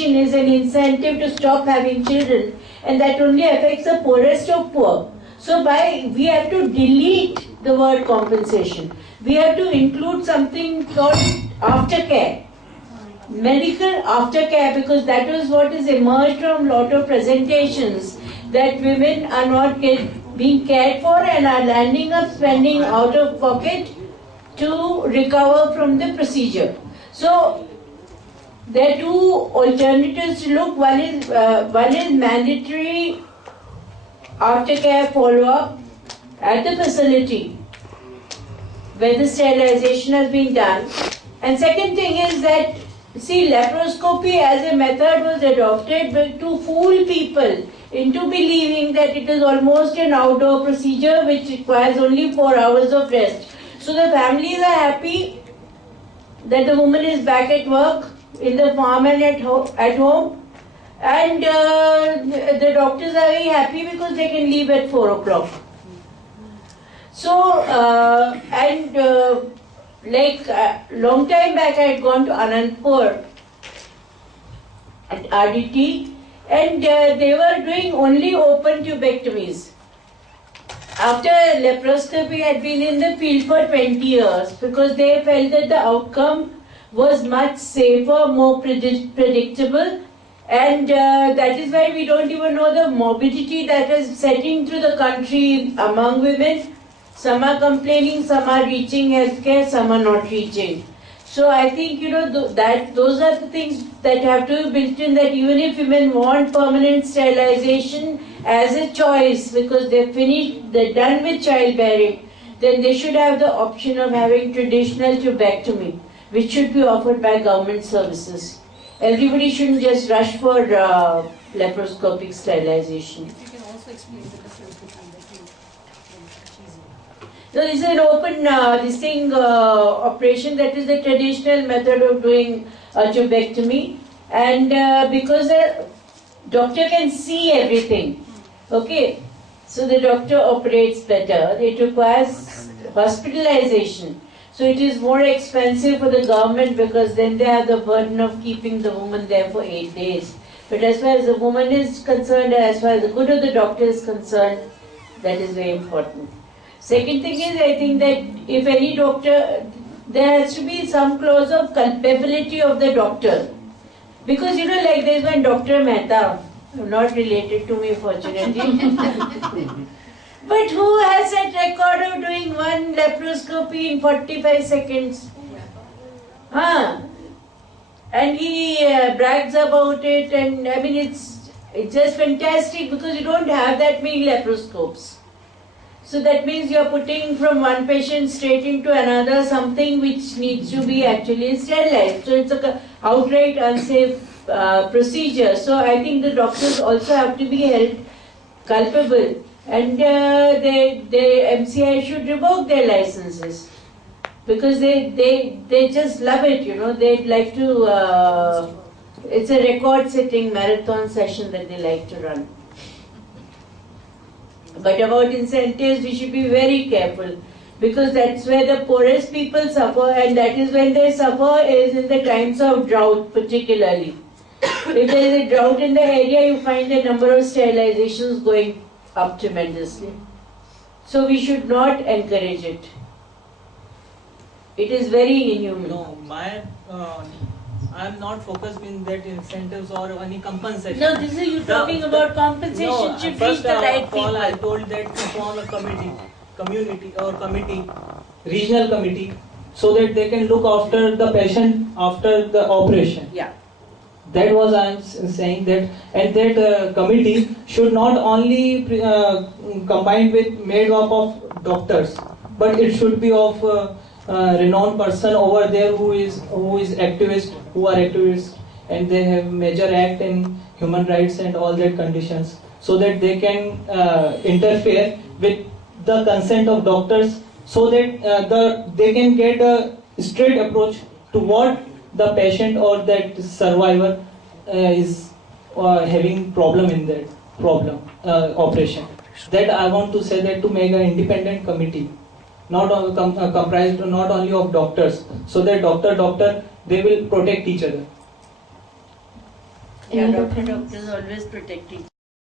is an incentive to stop having children, and that only affects the poorest of poor. So we have to delete the word compensation. We have to include something called aftercare, medical aftercare, because that is what is emerged from a lot of presentations, that women are not being cared for and are landing up spending out of pocket to recover from the procedure. So there are two alternatives to look. One is mandatory aftercare follow-up at the facility where the sterilization has been done. And second thing is that, see, laparoscopy as a method was adopted to fool people into believing that it is almost an outdoor procedure which requires only 4 hours of rest. So the families are happy that the woman is back at work, in the farm and at home, and the doctors are very happy because they can leave at 4 o'clock. So, long time back I had gone to Anandpur at RDT, and they were doing only open tubectomies. After laparoscopy had been in the field for 20 years, because they felt that the outcome was much safer, more predictable, and that is why we don't even know the morbidity that is setting through the country among women. Some are complaining, some are reaching healthcare, some are not reaching. So I think, that those are the things that have to be built in, that even if women want permanent sterilization as a choice, because they're done with childbearing, then they should have the option of having traditional tubectomy, which should be offered by government services. Everybody shouldn't just rush for laparoscopic sterilization. If you can also explain the difference between the two. So this is an open operation, that is the traditional method of doing a tubectomy, and because the doctor can see everything, okay, so the doctor operates better. It requires hospitalization. So it is more expensive for the government, because then they have the burden of keeping the woman there for 8 days. But as far as the woman is concerned, and as far as the good of the doctor is concerned, that is very important. Second thing is, I think that if any doctor, there has to be some clause of culpability of the doctor. Because like there's one Dr. Mehta, not related to me fortunately, but who has that record of doing one laparoscopy in 45 seconds? And he brags about it, and I mean it's just fantastic, because you don't have that many laparoscopes. So that means you're putting from one patient straight into another something which needs to be actually sterilized. So it's an outright unsafe procedure. So I think the doctors also have to be held culpable, and the MCI should revoke their licenses, because they just love it, They'd like to, it's a record-setting marathon session that they like to run. But about incentives, we should be very careful, because that's where the poorest people suffer, and that is when they suffer is in the times of drought particularly. If there is a drought in the area, you find the number of sterilizations going up tremendously. So we should not encourage it. It is very inhuman. No, I'm not focused in that incentives or any compensation. No, this is you talking about compensation. No, should first reach the right of all, people. I told that to form a committee, regional committee, so that they can look after the patient after the operation. Yeah. That was I'm saying that, and that committee should not only combined with made up of doctors, but it should be of renowned person over there who are activists, and they have major act in human rights and all that conditions, so that they can interfere with the consent of doctors, so that they can get a straight approach to what the patient or that survivor is having problem in that operation. That I want to say, that to make an independent committee, not comprised not only of doctors, so that doctor they will protect each other. Yeah, Any other doctor comments? doctors always protect each